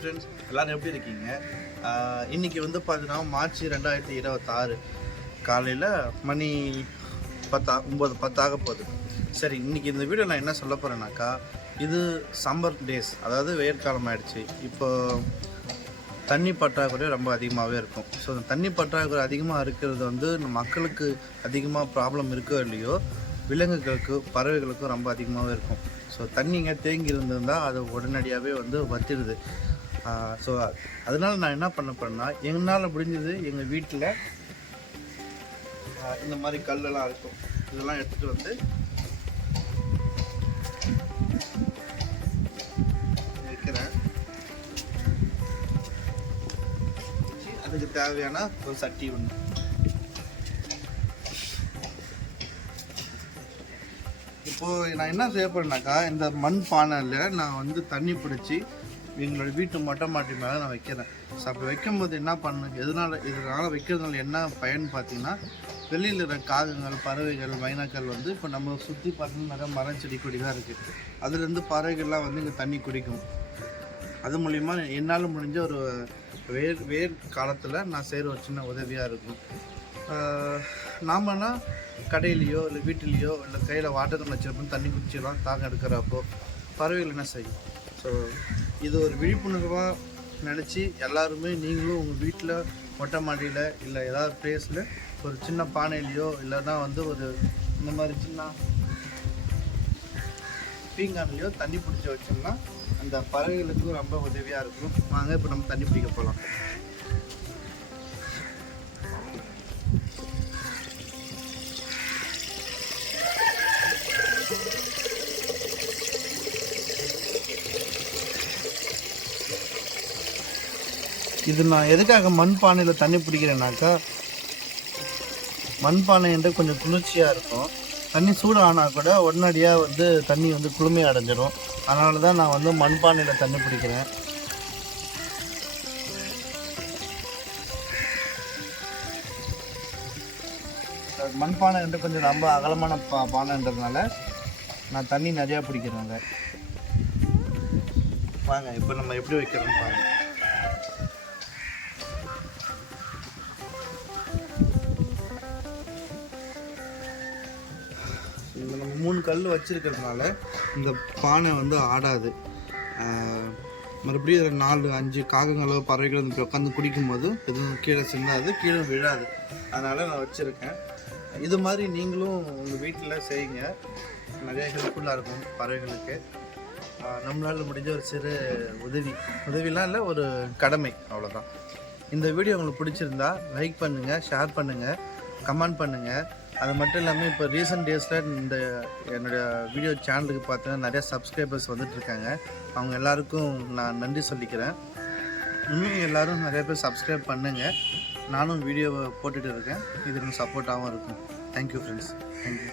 Friends எல்லாரும் எப்படி இருக்கீங்க? இன்னைக்கு வந்து பார்த்தீங்கன்னா மார்ச் ரெண்டாயிரத்தி இருபத்தாறு. காலையில் மணி பத்தா ஒம்பது பத்தாக போகுது. சரி இன்னைக்கு இந்த வீடியோ நான் என்ன சொல்ல போகிறேன்னாக்கா இது சம்மர் டேஸ். அதாவது வெயிற்காலம் ஆயிடுச்சு. இப்போ தண்ணி பற்றாக்குறை ரொம்ப அதிகமாகவே இருக்கும். ஸோ அந்த தண்ணி பற்றாக்குறை அதிகமாக இருக்கிறது வந்து நம்ம மக்களுக்கு அதிகமாக ப்ராப்ளம் இருக்கோ இல்லையோ விலங்குகளுக்கு பறவைகளுக்கும் ரொம்ப அதிகமாகவே இருக்கும். ஸோ தண்ணிங்க தேங்கி இருந்திருந்தால் அது உடனடியாகவே வந்து வத்திடுது. ஸோ அதனால நான் என்ன பண்ண போறேன்னா எங்களால் முடிஞ்சது எங்கள் வீட்டில் இந்த மாதிரி கல்லெல்லாம் இருக்கும். இதெல்லாம் எடுத்துகிட்டு வந்து வைக்கிறேன். அதுக்கு தேவையான ஒரு சட்டி ஒன்று இப்போ நான் என்ன செய்ய போறேன்னாக்கா இந்த மண் பானையில் நான் வந்து தண்ணி பிடிச்சி எங்களோட வீட்டு மொட்டை மாட்டி மேலே நான் வைக்கிறேன். ஸோ அப்போ வைக்கும்போது என்ன பண்ணு எதனால இதனால் வைக்கிறதுனால என்ன பயன் பார்த்தீங்கன்னா வெளியில் இருக்கிற காகங்கள் பறவைகள் மைனாக்கள் வந்து இப்போ நம்ம சுற்றி பார்த்தீங்கன்னா நிறைய மரம் செடி கொடி தான் இருக்குது அதுலேருந்து பறவைகள்லாம் வந்து இங்கே தண்ணி குடிக்கும். அது மூலிமா என்னால் முடிஞ்ச ஒரு வேர் வேர் காலத்தில் நான் செய்கிற ஒரு சின்ன உதவியாக இருக்கும். நாமனா கடையிலையோ இல்லை வீட்டிலையோ இல்லை கையில் வாட்டர் கன் வச்சிருப்போம் தண்ணி குடிச்சிடலாம் தாகம் எடுக்கிறப்போ பறவைகள் என்ன செய்யும்? ஸோ இது ஒரு விழிப்புணர்வாக நினச்சி எல்லாருமே நீங்களும் உங்கள் வீட்டில் மொட்டை மாடியில் இல்லை ஏதாவது பிளேஸில் ஒரு சின்ன பானையிலையோ இல்லைன்னா வந்து ஒரு இந்த மாதிரி சின்ன பீங்கான்லையோ தண்ணி பிடிச்சி வச்சோம்னா அந்த பறவைகளுக்கும் ரொம்ப உதவியாக இருக்கும். வாங்க இப்போ நம்ம தண்ணி பிடிக்க போகலாம் இது நான் எதுக்காக மண் பானையில் தண்ணி பிடிக்கிறேன்னாக்கா மண் பானை என்று கொஞ்சம் குளிர்ச்சியாக இருக்கும். தண்ணி சூடானால் கூட உடனடியாக வந்து தண்ணி வந்து குளுமை அடைஞ்சிடும் அதனால தான் நான் வந்து மண் பானையில் தண்ணி பிடிக்கிறேன். மண்பானை வந்து கொஞ்சம் ரொம்ப அகலமான பா பானைன்றதுனால நான் தண்ணி நிறையா பிடிக்கிறேங்க வாங்க இப்போ நம்ம எப்படி வைக்கிறோம்னு பாருங்கள் மூணு கல் வச்சுருக்கிறதுனால இந்த பானை வந்து ஆடாது. மறுபடியும் அதில் நாலு அஞ்சு காகங்களோ பறவைகளோ உட்காந்து குடிக்கும்போது எதுவும் கீழே சிந்தாது கீழே விழாது. அதனால் நான் வச்சுருக்கேன். இது மாதிரி நீங்களும் உங்கள் வீட்டில் செய்யுங்க. நிறைய ஹெல்ப்ஃபுல்லாக இருக்கும் பறவைகளுக்கு. நம்மளால் முடிஞ்ச ஒரு சிறு உதவி. உதவிலாம் இல்லை ஒரு கடமை அவ்வளோதான் இந்த வீடியோ உங்களுக்கு பிடிச்சிருந்தா லைக் பண்ணுங்கள் ஷேர் பண்ணுங்கள் கமெண்ட் பண்ணுங்கள் அது மட்டும் இல்லாமல் இப்போ ரீசெண்ட் டேஸில் இந்த என்னுடைய வீடியோ சேனலுக்கு பார்த்தீங்கன்னா நிறைய சப்ஸ்கிரைபர்ஸ் வந்துட்டு இருக்காங்க. அவங்க எல்லாருக்கும் நான் நன்றி சொல்லிக்கிறேன். இன்னும் எல்லோரும் நிறைய பேர் சப்ஸ்கிரைப் பண்ணுங்கள் நானும் வீடியோவை போட்டுகிட்டு இருக்கேன். இது எனக்கு சப்போர்ட்டாகவும் இருக்கும். Thank you friends thank you